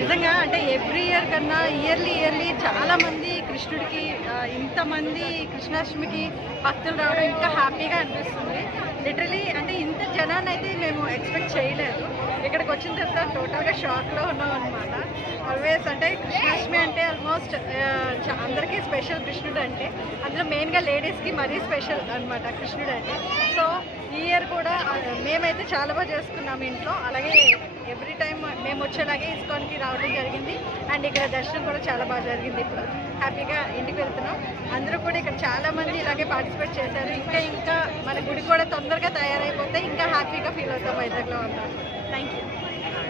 నిజంగా అంటే every year కన్నా ఇయర్లీ చాలామంది కృష్ణుడికి ఇంతమంది కృష్ణాష్టమికి భక్తులు రావడం ఇంకా హ్యాపీగా అనిపిస్తుంది. లిటరలీ అంటే ఇంత జనాన్ని అయితే మేము ఎక్స్పెక్ట్ చేయలేదు. ఇక్కడికి వచ్చిన తర్వాత టోటల్గా షాక్లో ఉన్నాం అనమాట. ఆల్వేస్ అంటే కృష్ణాష్టమి అంటే ఆల్మోస్ట్ అందరికీ స్పెషల్ కృష్ణుడు అంటే, అందులో మెయిన్గా లేడీస్కి మరీ స్పెషల్ అనమాట కృష్ణుడు అంటే. సో ఈ ఇయర్ కూడా మేమైతే చాలా బాగా చేసుకున్నాము ఇంట్లో. అలాగే ఎవ్రీ టైం మేము వచ్చేలాగే ఇస్కాన్కి రావడం జరిగింది. అండ్ ఇక్కడ దర్శనం కూడా చాలా బాగా జరిగింది. ఇప్పుడు హ్యాపీగా ఇంటికి వెళ్తున్నాం. అందరూ కూడా ఇక్కడ చాలామంది ఇలాగే పార్టిసిపేట్ చేశారు. ఇంకా మన గుడి కూడా తొందరగా తయారైపోతే ఇంకా హ్యాపీగా ఫీల్ అవుతాం వైజాగ్లో ఉన్నాం. Thank you.